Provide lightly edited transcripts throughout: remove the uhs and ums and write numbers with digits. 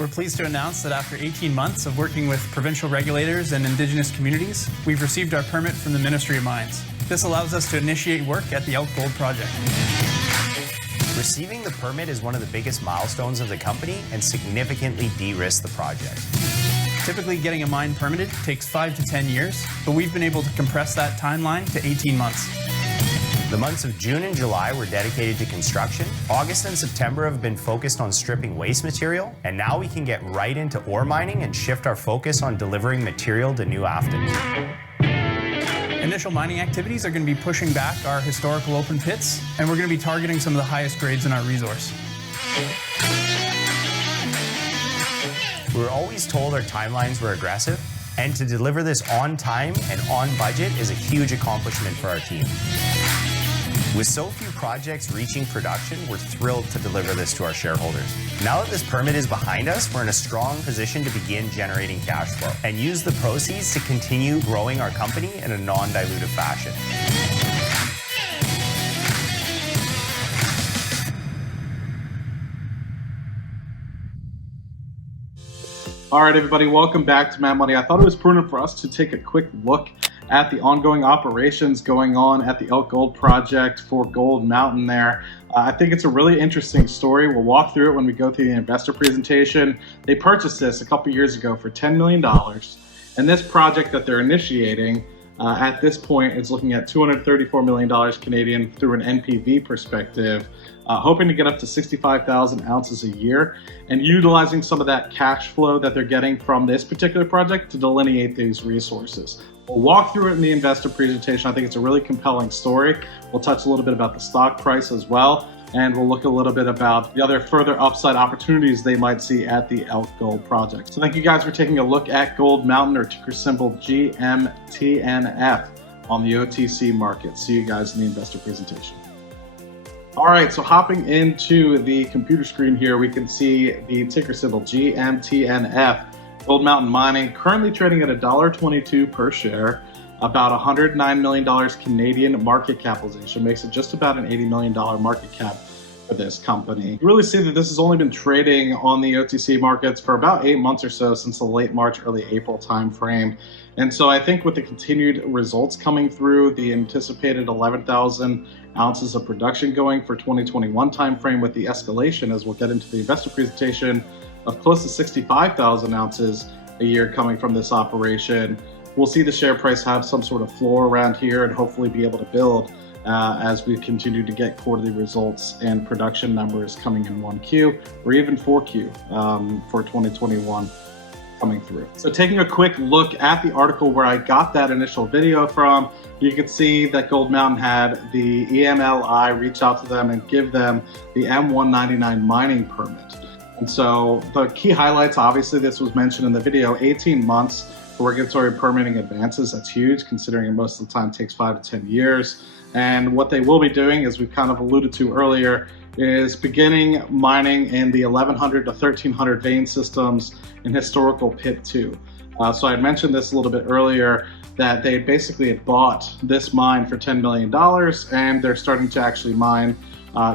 We're pleased to announce that after 18 months of working with provincial regulators and Indigenous communities, we've received our permit from the Ministry of Mines. This allows us to initiate work at the Elk Gold project. Receiving the permit is one of the biggest milestones of the company and significantly de-risks the project. Typically, getting a mine permitted takes 5 to 10 years, but we've been able to compress that timeline to 18 months. The months of June and July were dedicated to construction. August and September have been focused on stripping waste material, and now we can get right into ore mining and shift our focus on delivering material to New Afton. Initial mining activities are going to be pushing back our historical open pits, and we're going to be targeting some of the highest grades in our resource. We were always told our timelines were aggressive, and to deliver this on time and on budget is a huge accomplishment for our team. With so few projects reaching production, we're thrilled to deliver this to our shareholders. Now that this permit is behind us, we're in a strong position to begin generating cash flow and use the proceeds to continue growing our company in a non-dilutive fashion. All right, everybody, welcome back to Mad Money. I thought it was prudent for us to take a quick look at the ongoing operations going on at the Elk Gold project for Gold Mountain there. I think it's a really interesting story. We'll walk through it when we go through the investor presentation. They purchased this a couple years ago for $10 million. And this project that they're initiating at this point is looking at $234 million Canadian through an NPV perspective, hoping to get up to 65,000 ounces a year and utilizing some of that cash flow that they're getting from this particular project to delineate these resources. We'll walk through it in the investor presentation. I think it's a really compelling story. We'll touch a little bit about the stock price as well, and we'll look a little bit about the other further upside opportunities they might see at the Elk Gold project. So thank you guys for taking a look at Gold Mountain, or ticker symbol GMTNF, on the OTC market. See you guys in the investor presentation. All right, so hopping into the computer screen here, we can see the ticker symbol GMTNF. Gold Mountain Mining, currently trading at $1.22 per share, about $109 million Canadian market capitalization, makes it just about an $80 million market cap for this company. You really see that this has only been trading on the OTC markets for about 8 months or so, since the late March, early April timeframe. And so I think with the continued results coming through, the anticipated 11,000 ounces of production going for 2021 timeframe, with the escalation, as we'll get into the investor presentation, of close to 65,000 ounces a year coming from this operation, we'll see the share price have some sort of floor around here and hopefully be able to build as we continue to get quarterly results and production numbers coming in 1Q or even 4Q for 2021 coming through. So taking a quick look at the article where I got that initial video from, you can see that Gold Mountain had the EMLI reach out to them and give them the M199 mining permit. And so the key highlights, obviously this was mentioned in the video, 18 months for regulatory permitting advances. That's huge, considering most of the time it takes 5 to 10 years. And what they will be doing, as we've kind of alluded to earlier, is beginning mining in the 1100 to 1300 vein systems in historical Pit 2. So I had mentioned this a little bit earlier, that they basically had bought this mine for $10 million, and they're starting to actually mine,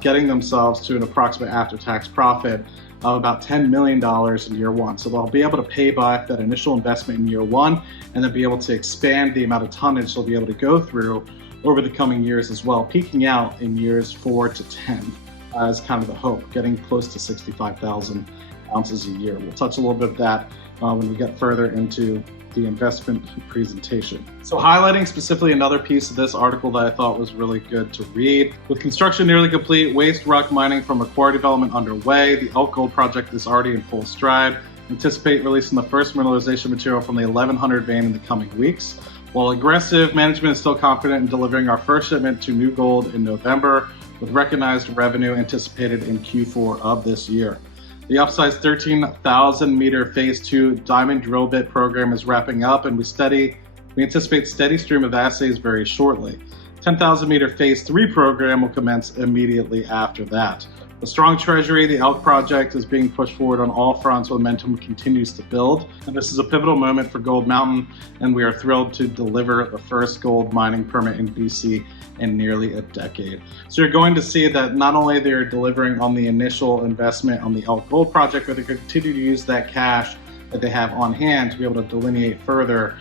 getting themselves to an approximate after-tax profit of about $10 million in year one. So they'll be able to pay back that initial investment in year one, and then be able to expand the amount of tonnage they'll be able to go through over the coming years as well, peaking out in years 4 to 10 as kind of the hope, getting close to 65,000 ounces a year. We'll touch a little bit of that when we get further into the investment presentation. So highlighting specifically another piece of this article that I thought was really good to read. With construction nearly complete, waste rock mining from a quarry development underway, the Elk Gold project is already in full stride. Anticipate releasing the first mineralization material from the 1100 vein in the coming weeks. While aggressive, management is still confident in delivering our first shipment to New Gold in November, with recognized revenue anticipated in Q4 of this year. The upsized 13,000 meter phase 2 diamond drill bit program is wrapping up, and we anticipate steady stream of assays very shortly. 10,000 meter phase 3 program will commence immediately after that. A strong treasury, the Elk project is being pushed forward on all fronts. Momentum continues to build. And this is a pivotal moment for Gold Mountain, and we are thrilled to deliver the first gold mining permit in BC in nearly a decade. So you're going to see that not only they're delivering on the initial investment on the Elk Gold project, but they continue to use that cash that they have on hand to be able to delineate further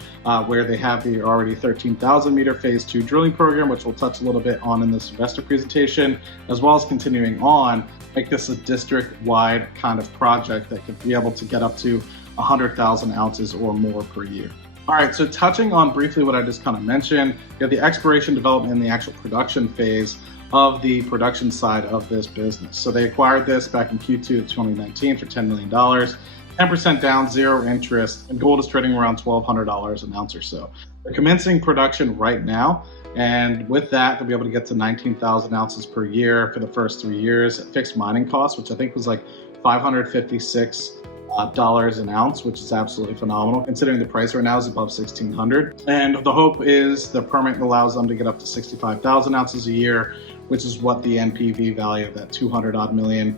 where they have the already 13,000 meter phase 2 drilling program, which we'll touch a little bit on in this investor presentation, as well as continuing on, make this a district-wide kind of project that could be able to get up to 100,000 ounces or more per year. All right, so touching on briefly what I just kind of mentioned, you have the exploration, development, and the actual production phase of the production side of this business. So they acquired this back in Q2 of 2019 for $10 million. 10% down, zero interest, and gold is trading around $1,200 an ounce or so. They're commencing production right now, and with that, they'll be able to get to 19,000 ounces per year for the first 3 years at fixed mining costs, which I think was like $556 an ounce, which is absolutely phenomenal considering the price right now is above $1,600. And the hope is the permit allows them to get up to 65,000 ounces a year, which is what the NPV value of that $200 million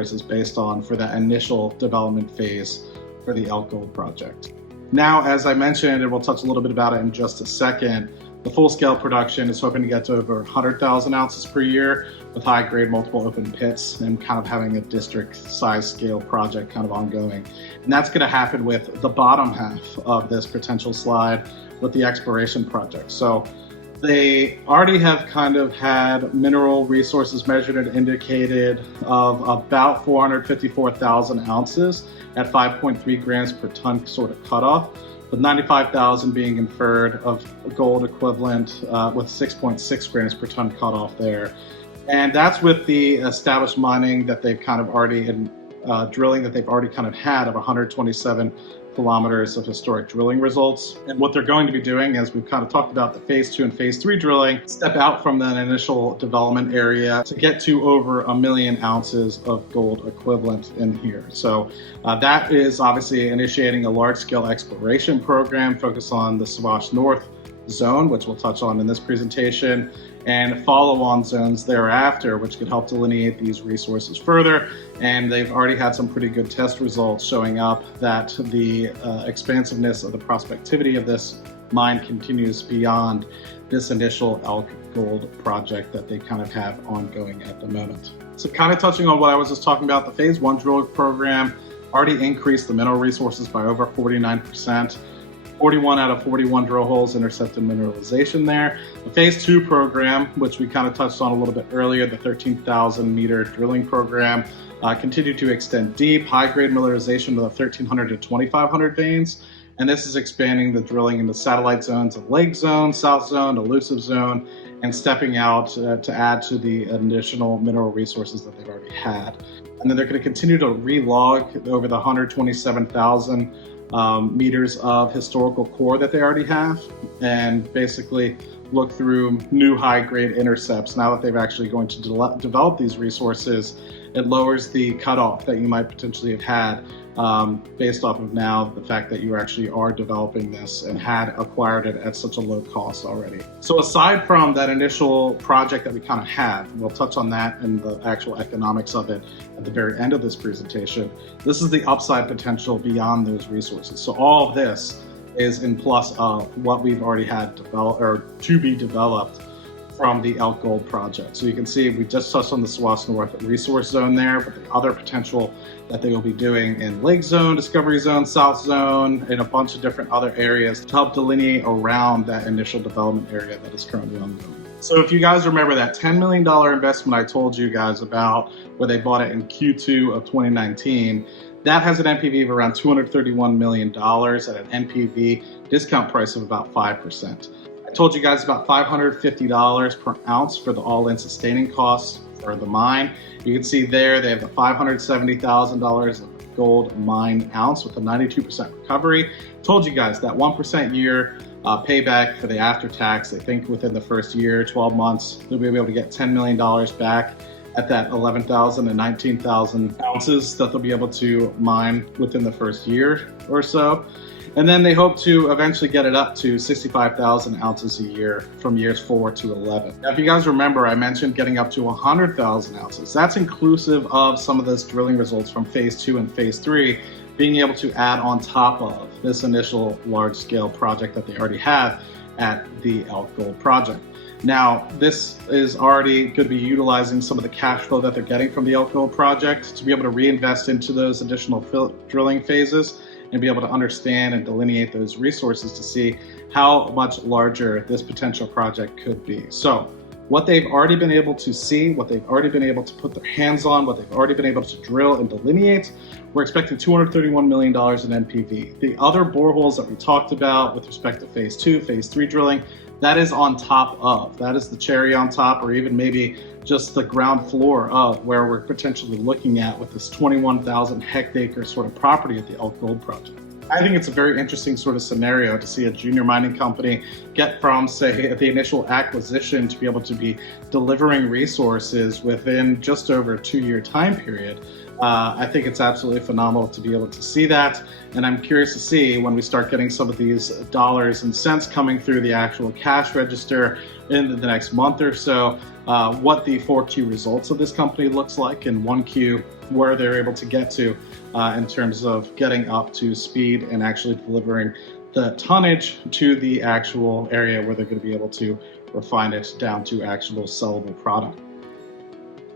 is based on for that initial development phase for the Elk Gold project. Now, as I mentioned, and we'll touch a little bit about it in just a second, the full-scale production is hoping to get to over 100,000 ounces per year with high-grade multiple open pits and kind of having a district-size scale project kind of ongoing. And that's going to happen with the bottom half of this potential slide with the exploration project. So they already have kind of had mineral resources measured and indicated of about 454,000 ounces at 5.3 grams per ton sort of cutoff, with 95,000 being inferred of gold equivalent with 6.6 grams per ton cutoff there. And that's with the established mining that they've kind of already, drilling that they've already kind of had of 127 kilometers of historic drilling results. And what they're going to be doing, as we've kind of talked about the phase 2 and phase 3 drilling, step out from that initial development area to get to over 1 million ounces of gold equivalent in here. So that is obviously initiating a large-scale exploration program focused on the Swash North zone, which we'll touch on in this presentation, and follow-on zones thereafter, which could help delineate these resources further. And they've already had some pretty good test results showing up that the expansiveness of the prospectivity of this mine continues beyond this initial Elk Gold project that they kind of have ongoing at the moment. So kind of touching on what I was just talking about, the phase 1 drill program already increased the mineral resources by over 49%. 41 out of 41 drill holes intercepted mineralization there. The phase 2 program, which we kind of touched on a little bit earlier, the 13,000 meter drilling program, continued to extend deep, high-grade mineralization to the 1,300 to 2,500 veins. And this is expanding the drilling into satellite zones of Lake Zone, South Zone, Elusive Zone, and stepping out to add to the additional mineral resources that they've already had. And then they're going to continue to re-log over the 127,000 meters of historical core that they already have, and basically look through new high-grade intercepts. Now that they've actually going to develop these resources, it lowers the cutoff that you might potentially have had based off of now the fact that you actually are developing this and had acquired it at such a low cost already. So aside from that initial project that we kind of had, and we'll touch on that and the actual economics of it at the very end of this presentation, this is the upside potential beyond those resources. So all of this is in plus of what we've already had developed or to be developed from the Elk Gold project. So you can see we just touched on the Swash North resource zone there, but the other potential that they will be doing in Lake Zone, Discovery Zone, South Zone, and a bunch of different other areas to help delineate around that initial development area that is currently ongoing. So if you guys remember that $10 million investment I told you guys about where they bought it in Q2 of 2019, that has an NPV of around $231 million at an NPV discount price of about 5%. I told you guys about $550 per ounce for the all-in sustaining costs for the mine. You can see there they have the $570,000 of gold mine ounce with a 92% recovery. Told you guys that 1% year payback for the after tax. They think within the first year, 12 months, they'll be able to get $10 million back at that 11,000 and 19,000 ounces that they'll be able to mine within the first year or so. And then they hope to eventually get it up to 65,000 ounces a year from years 4 to 11. Now, if you guys remember, I mentioned getting up to 100,000 ounces. That's inclusive of some of this drilling results from phase 2 and phase 3 being able to add on top of this initial large-scale project that they already have at the Elk Gold project. Now, this is already going to be utilizing some of the cash flow that they're getting from the Elk Gold project to be able to reinvest into those additional drilling phases and be able to understand and delineate those resources to see how much larger this potential project could be. So what they've already been able to see, what they've already been able to put their hands on, what they've already been able to drill and delineate, we're expecting $231 million in NPV. The other boreholes that we talked about with respect to phase 2, phase 3 drilling, that is on top of. That is the cherry on top, or even maybe just the ground floor of where we're potentially looking at with this 21,000 hectare sort of property at the Elk Gold project. I think it's a very interesting sort of scenario to see a junior mining company get from, say, the initial acquisition to be able to be delivering resources within just over a 2-year time period. I think it's absolutely phenomenal to be able to see that, and I'm curious to see when we start getting some of these dollars and cents coming through the actual cash register in the next month or so, what the 4Q results of this company looks like, and 1Q where they're able to get to in terms of getting up to speed and actually delivering the tonnage to the actual area where they're going to be able to refine it down to actual sellable product.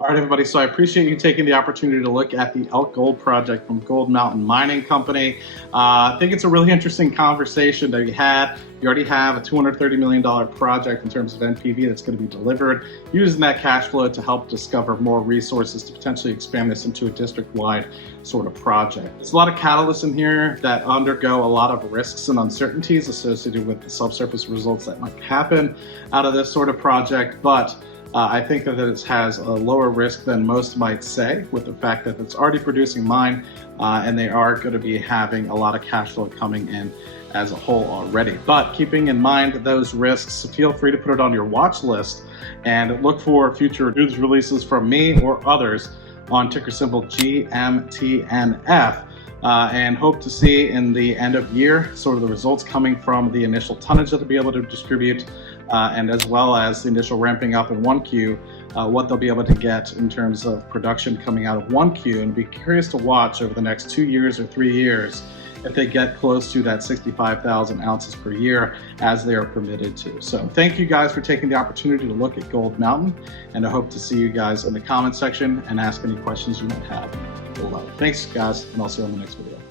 All right, everybody, so I appreciate you taking the opportunity to look at the Elk Gold project from Gold Mountain Mining Company. I think it's a really interesting conversation that you had. You already have a $230 million project in terms of NPV that's going to be delivered, using that cash flow to help discover more resources to potentially expand this into a district-wide sort of project. There's a lot of catalysts in here that undergo a lot of risks and uncertainties associated with the subsurface results that might happen out of this sort of project, but I think that it has a lower risk than most might say, with the fact that it's already producing mine and they are going to be having a lot of cash flow coming in as a whole already. But keeping in mind those risks, feel free to put it on your watch list and look for future news releases from me or others on ticker symbol GMTNF. And hope to see in the end of year sort of the results coming from the initial tonnage that they'll be able to distribute, and as well as the initial ramping up in 1Q, what they'll be able to get in terms of production coming out of 1Q, and be curious to watch over the next 2 years or 3 years if they get close to that 65,000 ounces per year as they are permitted to. So thank you guys for taking the opportunity to look at Gold Mountain, and I hope to see you guys in the comment section and ask any questions you might have below. Thanks guys, and I'll see you on the next video.